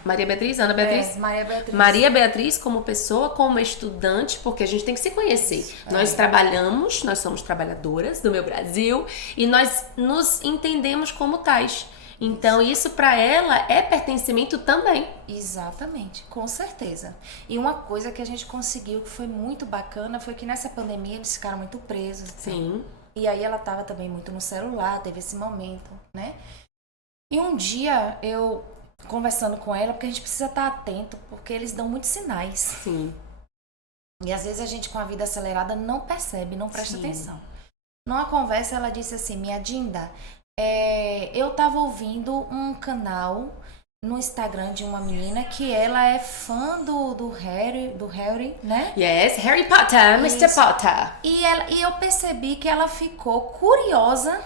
Maria Beatriz, Ana Beatriz? Maria Beatriz. Maria Beatriz como pessoa, como estudante, porque a gente tem que se conhecer. Nós trabalhamos, nós somos trabalhadoras do meu Brasil e nós nos entendemos como tais. Então, isso para ela é pertencimento também. Exatamente, com certeza. E uma coisa que a gente conseguiu que foi muito bacana foi que nessa pandemia eles ficaram muito presos. Sim. E aí ela tava também muito no celular, teve esse momento, né? E um dia eu conversando com ela, porque a gente precisa estar atento, porque eles dão muitos sinais. Sim. E às vezes a gente com a vida acelerada não percebe, não presta atenção. Numa conversa ela disse assim, minha Dinda, eu tava ouvindo um canal no Instagram de uma menina que ela é fã do Harry, né? Yes, Harry Potter, Mr. Potter. E eu percebi que ela ficou curiosa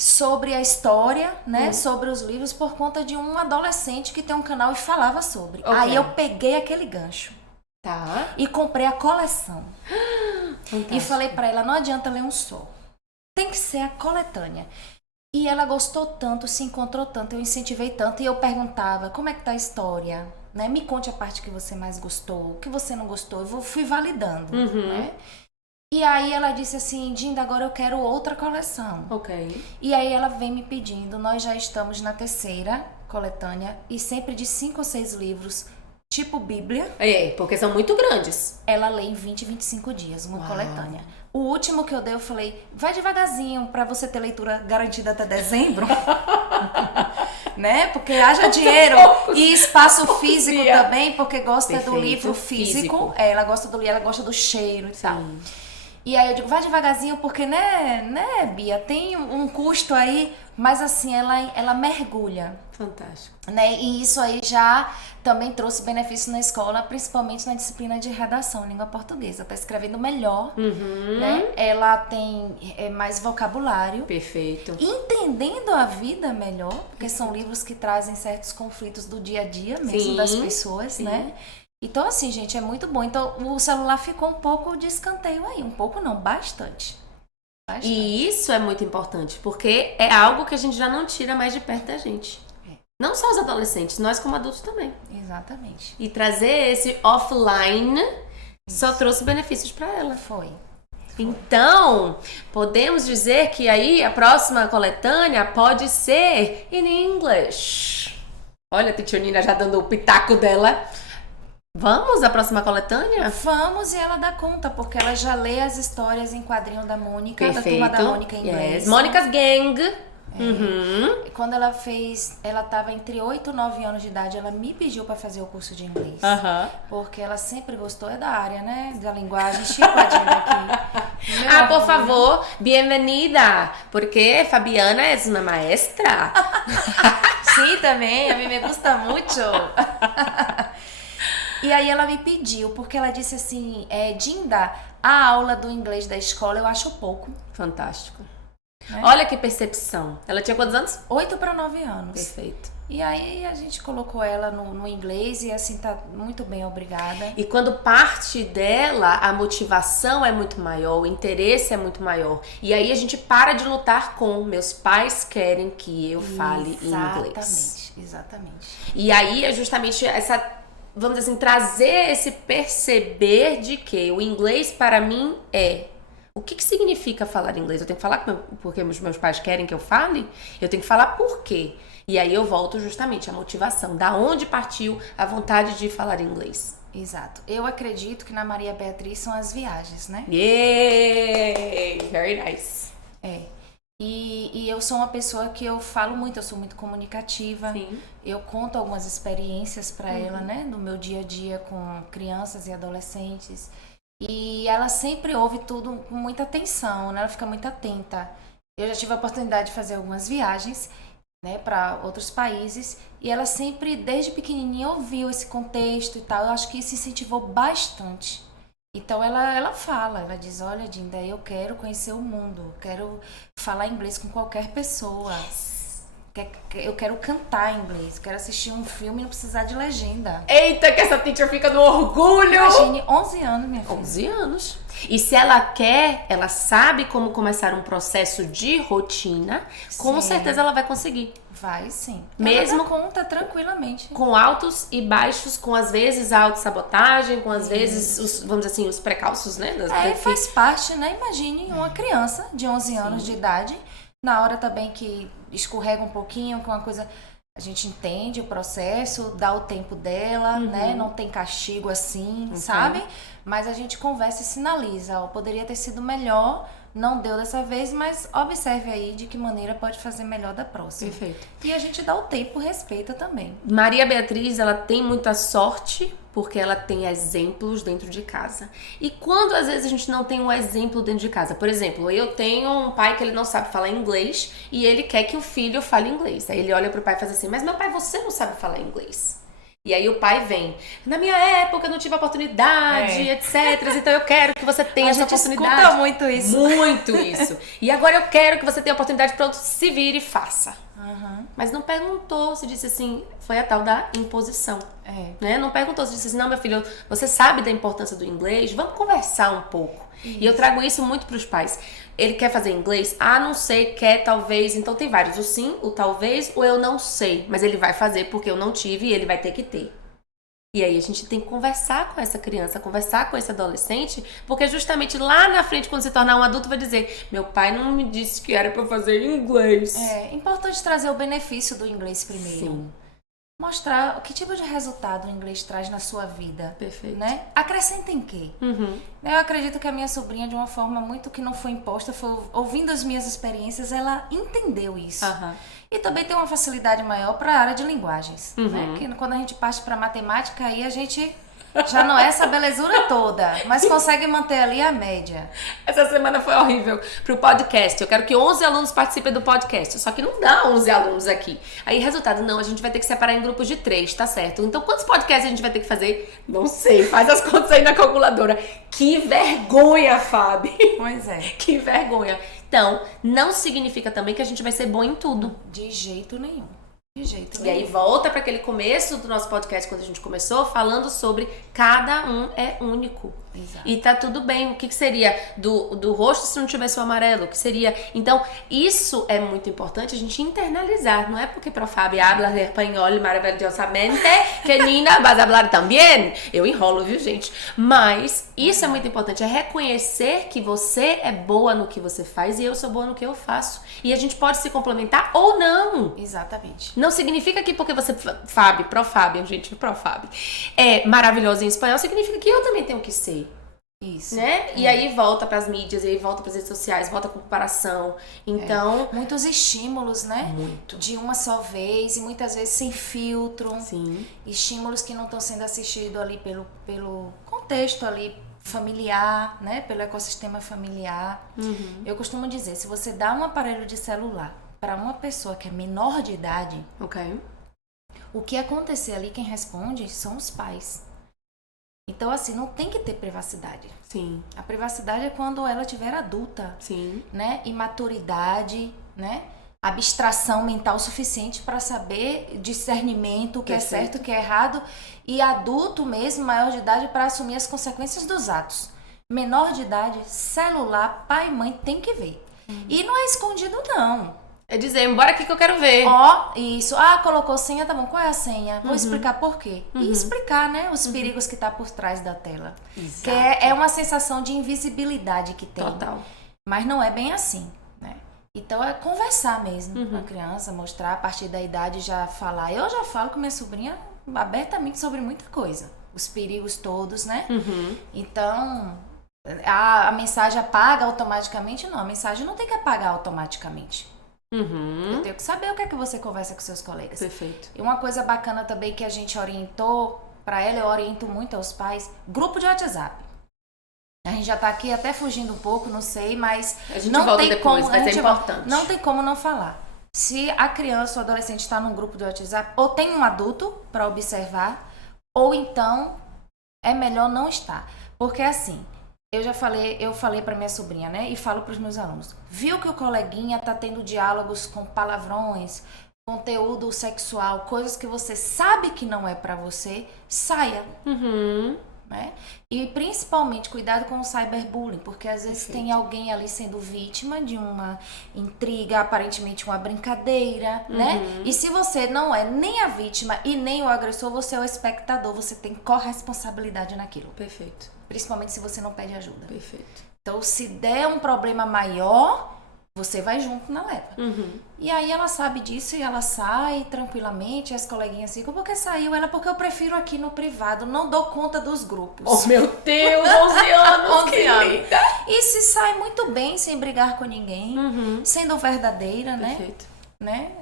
sobre a história, né? Sobre os livros, por conta de um adolescente que tem um canal e falava sobre. Okay. Aí eu peguei aquele gancho. Tá. E comprei a coleção. Fantástico. E falei pra ela, não adianta ler um só. Tem que ser a coletânea. E ela gostou tanto, se encontrou tanto, eu incentivei tanto. E eu perguntava, como é que tá a história? Né? Me conte a parte que você mais gostou, o que você não gostou. Eu fui validando, né? E aí ela disse assim, Dinda, agora eu quero outra coleção. Ok. E aí ela vem me pedindo, nós já estamos na 3ª coletânea. E sempre de 5 ou 6 livros, tipo Bíblia. Porque são muito grandes. Ela lê em 20, 25 dias, uma coletânea. O último que eu dei, eu falei, vai devagarzinho pra você ter leitura garantida até dezembro. Né? Porque haja dinheiro e espaço físico também, porque gosta do livro físico. Ela gosta do livro, ela gosta do cheiro e tal. E aí eu digo, vai devagarzinho, porque, né, Bia, tem um custo aí, mas assim, ela mergulha. Fantástico. Né? E isso aí já também trouxe benefício na escola, principalmente na disciplina de redação, língua portuguesa. Tá escrevendo melhor, né? Ela tem mais vocabulário. Perfeito. Entendendo a vida melhor, porque são livros que trazem certos conflitos do dia a dia mesmo das pessoas, né? Então, assim, gente, é muito bom. Então, o celular ficou um pouco de escanteio aí. Um pouco não, bastante. E isso é muito importante, porque é algo que a gente já não tira mais de perto da gente. Não só os adolescentes, nós como adultos também. Exatamente. E trazer esse offline só trouxe benefícios para ela. Foi. Então, podemos dizer que aí a próxima coletânea pode ser in English. Olha a Teacher Nina já dando o pitaco dela. Vamos à próxima coletânea? Vamos, e ela dá conta, porque ela já lê as histórias em quadrinho da Mônica, da turma da Mônica em inglês. Mônica's Gang. Quando ela fez, ela estava entre 8 e 9 anos de idade, ela me pediu para fazer o curso de inglês. Porque ela sempre gostou da área, né? Da linguagem, chipadinha aqui. Por favor, bem-vinda, porque Fabiana é uma maestra. Sim, também, a mim me gusta muito. E aí ela me pediu, porque ela disse assim, Dinda, a aula do inglês da escola eu acho pouco. Fantástico. Olha que percepção. Ela tinha quantos anos? 8 para 9 anos. Perfeito. E aí a gente colocou ela no inglês e assim tá muito bem, obrigada. E quando parte dela, a motivação é muito maior, o interesse é muito maior. E aí a gente para de lutar com meus pais querem que eu fale inglês. Exatamente. E aí é justamente essa, vamos dizer assim, trazer esse perceber de que o inglês para mim é O que significa falar inglês? Eu tenho que falar porque os meus pais querem que eu fale? Eu tenho que falar por quê? E aí eu volto justamente à motivação. Da onde partiu a vontade de falar inglês? Exato. Eu acredito que na Maria Beatriz são as viagens, né? Yay! Very nice. E eu sou uma pessoa que eu falo muito, eu sou muito comunicativa. Sim. Eu conto algumas experiências para ela, né? No meu dia a dia com crianças e adolescentes. E ela sempre ouve tudo com muita atenção, né? Ela fica muito atenta. Eu já tive a oportunidade de fazer algumas viagens, né, para outros países. E ela sempre, desde pequenininha, ouviu esse contexto e tal. Eu acho que isso incentivou bastante. Então ela fala, ela diz, olha, Dinda, eu quero conhecer o mundo, quero falar inglês com qualquer pessoa, eu quero cantar inglês, quero assistir um filme e não precisar de legenda. Eita, que essa teacher fica no orgulho! Imagine, 11 anos, minha filha. 11 anos. E se ela quer, ela sabe como começar um processo de rotina, com Sim. certeza ela vai conseguir. Vai sim. Mesmo ela dá conta tranquilamente. Com altos e baixos, com às vezes a autossabotagem, com às vezes, vamos dizer assim, os precalços, né? Faz parte, né? Imagine uma criança de 11 anos de idade, na hora também que escorrega um pouquinho, com uma coisa... A gente entende o processo, dá o tempo dela, né? Não tem castigo assim, sabe? Mas a gente conversa e sinaliza. Ó, poderia ter sido melhor, não deu dessa vez, mas observe aí de que maneira pode fazer melhor da próxima. Perfeito. E a gente dá o tempo, respeita também. Maria Beatriz, ela tem muita sorte porque ela tem exemplos dentro de casa. E quando às vezes a gente não tem um exemplo dentro de casa, por exemplo, eu tenho um pai que ele não sabe falar inglês e ele quer que o filho fale inglês. Aí ele olha pro pai e faz assim, mas meu pai, você não sabe falar inglês. E aí o pai vem, na minha época eu não tive oportunidade, etc. Então eu quero que você tenha essa oportunidade. A gente escuta muito isso. Muito isso. E agora eu quero que você tenha a oportunidade, pronto, se vire e faça. Mas não perguntou, se disse assim, foi a tal da imposição. Né? Não perguntou, se disse assim, não, meu filho, você sabe da importância do inglês? Vamos conversar um pouco. Isso. E eu trago isso muito pros pais. Ele quer fazer inglês? Ah, não sei, quer, talvez. Então tem vários, o sim, o talvez, o eu não sei. Mas ele vai fazer porque eu não tive e ele vai ter que ter. E aí a gente tem que conversar com essa criança, conversar com esse adolescente, porque justamente lá na frente, quando se tornar um adulto, vai dizer, meu pai não me disse que era pra fazer inglês. É importante trazer o benefício do inglês primeiro. Sim. Mostrar que tipo de resultado o inglês traz na sua vida. Perfeito. Né? Acrescenta em quê? Eu acredito que a minha sobrinha, de uma forma muito que não foi imposta, foi ouvindo as minhas experiências, ela entendeu isso. E também tem uma facilidade maior para a área de linguagens. Né? Que quando a gente parte para matemática, aí a gente já não é essa belezura toda, mas consegue manter ali a média. Essa semana foi horrível pro podcast. Eu quero que 11 alunos participem do podcast. Só que não dá 11 alunos aqui. Aí, resultado, não, a gente vai ter que separar em grupos de 3, tá certo? Então, quantos podcasts a gente vai ter que fazer? Não sei, faz as contas aí na calculadora. Que vergonha, Fábio. Pois é. Que vergonha. Então, não significa também que a gente vai ser bom em tudo. De jeito nenhum. De jeito nenhum. E aí volta para aquele começo do nosso podcast, quando a gente começou, falando sobre cada um é único. Exato. E tá tudo bem. O que seria do rosto se não tivesse o amarelo? O que seria? Então, isso é muito importante a gente internalizar. Não é porque pro Fábio habla espanhol maravillosamente que Nina vas hablar também. Eu enrolo, viu, gente? Mas isso é muito importante. É reconhecer que você é boa no que você faz e eu sou boa no que eu faço. E a gente pode se complementar ou não. Exatamente. Não significa que porque você, Fábio, é maravilhosa em espanhol, significa que eu também tenho que ser. Isso. Né? E aí volta pras mídias, e aí volta pras redes sociais, volta com comparação. Então... muitos estímulos, né? Muito. De uma só vez, e muitas vezes sem filtro. Sim. Estímulos que não estão sendo assistidos ali pelo contexto ali familiar, né? Pelo ecossistema familiar. Eu costumo dizer, se você dá um aparelho de celular para uma pessoa que é menor de idade, o que acontecer ali, quem responde são os pais. Então, assim, não tem que ter privacidade. Sim. A privacidade é quando ela tiver adulta. Sim. Né? E maturidade, né? Abstração mental suficiente para saber discernimento, o que é certo, o que é errado. E adulto mesmo, maior de idade, para assumir as consequências dos atos. Menor de idade, celular, pai e mãe tem que ver. E não é escondido, não. É dizer, bora aqui que eu quero ver. Ó, isso. Ah, colocou senha, tá bom. Qual é a senha? Vou explicar por quê. E explicar, né, os perigos que tá por trás da tela. Exato. Que é uma sensação de invisibilidade que tem. Total. Mas não é bem assim, né? Então é conversar mesmo com a criança, mostrar a partir da idade, já falar. Eu já falo com minha sobrinha abertamente sobre muita coisa. Os perigos todos, né? Então, a mensagem apaga automaticamente? Não, a mensagem não tem que apagar automaticamente. Eu tenho que saber o que é que você conversa com seus colegas. Perfeito. E uma coisa bacana também que a gente orientou, pra ela eu oriento muito aos pais, grupo de WhatsApp. A gente já tá aqui até fugindo um pouco, não sei, mas A gente não volta tem depois, como, vai ser importante. não tem como não falar. Se a criança ou adolescente está num grupo do WhatsApp, ou tem um adulto para observar, ou então é melhor não estar. Porque assim, eu falei para minha sobrinha, né, e falo para os meus alunos. Viu que o coleguinha tá tendo diálogos com palavrões, conteúdo sexual, coisas que você sabe que não é para você, saia. Né? E principalmente cuidado com o cyberbullying, porque às vezes tem alguém ali sendo vítima de uma intriga, aparentemente uma brincadeira, né? E se você não é nem a vítima e nem o agressor, você é o espectador, você tem corresponsabilidade naquilo. Perfeito. Principalmente se você não pede ajuda. Perfeito. Então, se der um problema maior, você vai junto na leva. E aí ela sabe disso e ela sai tranquilamente, as coleguinhas ficam, porque saiu? Ela, porque eu prefiro aqui no privado, não dou conta dos grupos. Oh, meu Deus, 11 anos, 11 anos. linda. E se sai muito bem, sem brigar com ninguém, sendo verdadeira, Perfeito. né?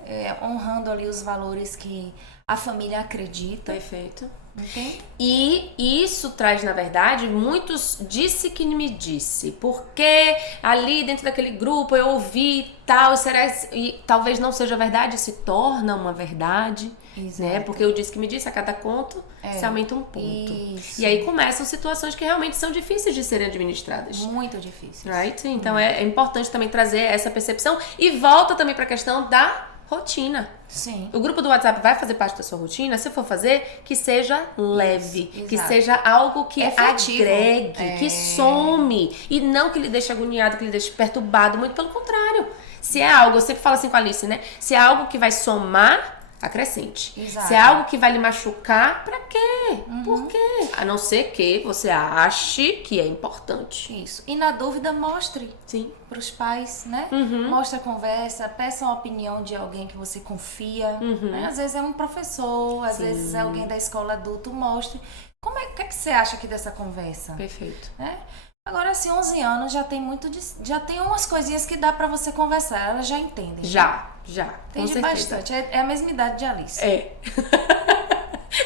Honrando ali os valores que a família acredita. Perfeito. Entende? E isso traz, na verdade, muitos disse que me disse. Porque ali dentro daquele grupo eu ouvi tal, e talvez não seja verdade, se torna uma verdade. Exato. Né? Porque eu disse que me disse, a cada conto se aumenta um ponto. Isso. E aí começam situações que realmente são difíceis de serem administradas. Muito difícil. Right? Então é importante também trazer essa percepção. E volta também para a questão da rotina. Sim. O grupo do WhatsApp vai fazer parte da sua rotina? Se for fazer, que seja leve, Isso, que exato. seja algo que Efetivo. agregue, que some, e não que lhe deixe agoniado, que lhe deixe perturbado, muito pelo contrário. Se é algo, eu sempre falo assim com a Alice, né? Se é algo que vai somar, acrescente. Exato. Se é algo que vai lhe machucar, pra quê? Por quê? A não ser que você ache que é importante. Isso. E na dúvida, mostre. Sim. Para os pais, né? Mostra a conversa, peça uma opinião de alguém que você confia. Né? Às vezes é um professor, às vezes é alguém da escola adulto, mostre. O que é que você acha aqui dessa conversa? Perfeito. Né? Agora, assim, 11 anos já tem já tem umas coisinhas que dá para você conversar, elas já entendem. Já. Entende com certeza. bastante. É a mesma idade de Alice. É.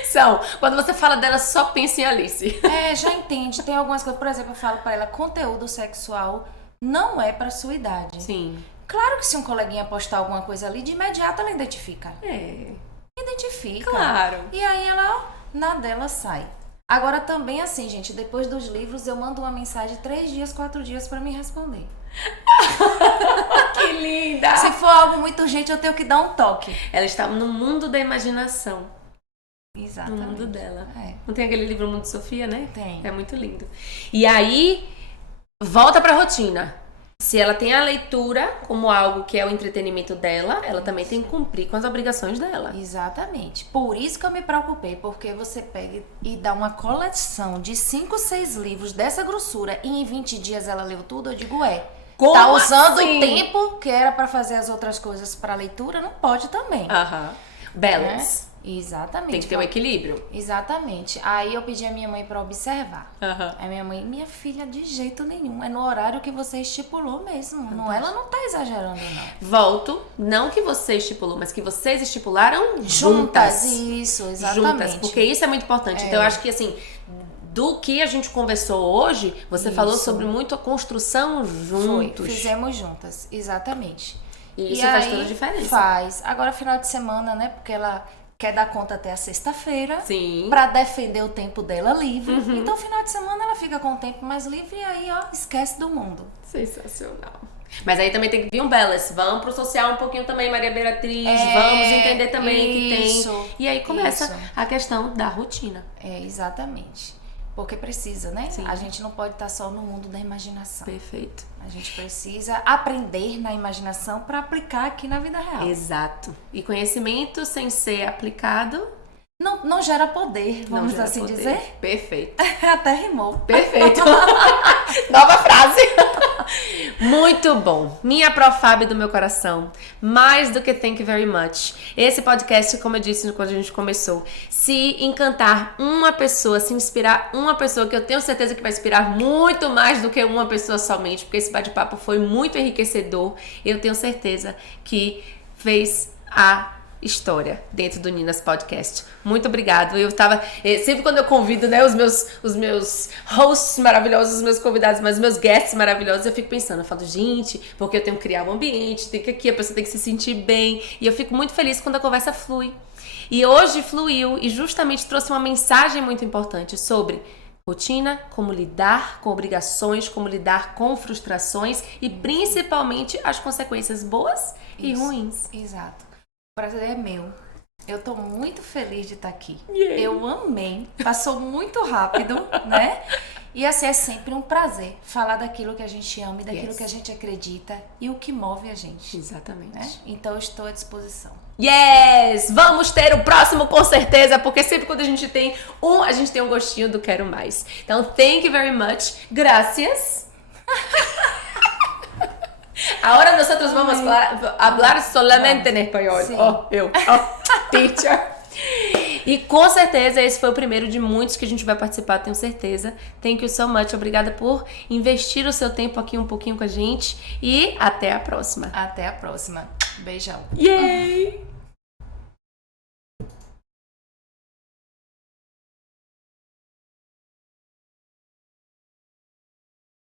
São. Quando você fala dela, só pensa em Alice. Já entende. Tem algumas coisas, por exemplo, eu falo para ela, conteúdo sexual não é para sua idade. Sim. Claro que se um coleguinha postar alguma coisa ali, de imediato ela identifica. Identifica. Claro. E aí ela, na dela, sai. Agora também assim, gente, depois dos livros eu mando uma mensagem 3 dias, 4 dias pra me responder. Que linda! Se for algo muito urgente, eu tenho que dar um toque. Ela está no mundo da imaginação. Exatamente. No mundo dela. É. Não tem aquele livro Mundo de Sofia, né? Tem. É muito lindo. E aí, volta pra rotina. Se ela tem a leitura como algo que é o entretenimento dela, ela também tem que cumprir com as obrigações dela. Exatamente. Por isso que eu me preocupei, porque você pega e dá uma coleção de 5, 6 livros dessa grossura e em 20 dias ela leu tudo, eu digo, Como tá usando assim? o tempo que era pra fazer as outras coisas pra leitura, não pode também. Balance. Exatamente. Tem que ter um equilíbrio. Exatamente. Aí eu pedi a minha mãe pra observar. Aí minha mãe, minha filha, de jeito nenhum. É no horário que você estipulou mesmo. Não, ela não tá exagerando, não. Volto, não que você estipulou, mas que vocês estipularam juntas. Isso, exatamente. Juntas, porque isso é muito importante. Então eu acho que assim, do que a gente conversou hoje, você falou sobre muito a construção juntos. Fizemos juntas, exatamente. E isso faz toda a diferença. Faz. Agora, final de semana, né? Porque ela quer dar conta até a sexta-feira. Sim. Pra defender o tempo dela livre. Então, final de semana, ela fica com o tempo mais livre e aí, ó, esquece do mundo. Sensacional. Mas aí também tem que vir um balance. Vamos pro social um pouquinho também, Maria Beatriz. Vamos entender também que tem. E aí começa a questão da rotina. Exatamente. Porque precisa, né? Sim. A gente não pode estar só no mundo da imaginação. Perfeito. A gente precisa aprender na imaginação para aplicar aqui na vida real. Exato. E conhecimento sem ser aplicado Não gera poder, não vamos gera assim poder. dizer. Perfeito. Até rimou. Perfeito. Nova frase. Muito bom. Minha Profab do meu coração. Mais do que thank you very much. Esse podcast, como eu disse quando a gente começou, se encantar uma pessoa, se inspirar uma pessoa, que eu tenho certeza que vai inspirar muito mais do que uma pessoa somente, porque esse bate-papo foi muito enriquecedor. Eu tenho certeza que fez a história dentro do Ninas Podcast. Muito obrigado. Eu tava sempre quando eu convido, né, os meus hosts maravilhosos, os meus convidados, mas os meus guests maravilhosos, eu fico pensando, eu falo, gente, porque eu tenho que criar um ambiente, tem que aqui a pessoa tem que se sentir bem, e eu fico muito feliz quando a conversa flui. E hoje fluiu e justamente trouxe uma mensagem muito importante sobre rotina, como lidar com obrigações, como lidar com frustrações e principalmente as consequências boas e ruins. Exato. O prazer é meu. Eu tô muito feliz de estar aqui. Yeah. Eu amei. Passou muito rápido, né? E assim, é sempre um prazer falar daquilo que a gente ama e daquilo que a gente acredita e o que move a gente. Exatamente. Né? Então eu estou à disposição. Yes! Vamos ter o próximo com certeza, porque sempre quando a gente tem a gente tem um gostinho do quero mais. Então, thank you very much. Gracias. Ahora nosotros vamos a hablar solamente en español. Sim. Teacher. E com certeza esse foi o primeiro de muitos que a gente vai participar, tenho certeza. Thank you so much. Obrigada por investir o seu tempo aqui um pouquinho com a gente. E até a próxima. Até a próxima. Beijão. Yay!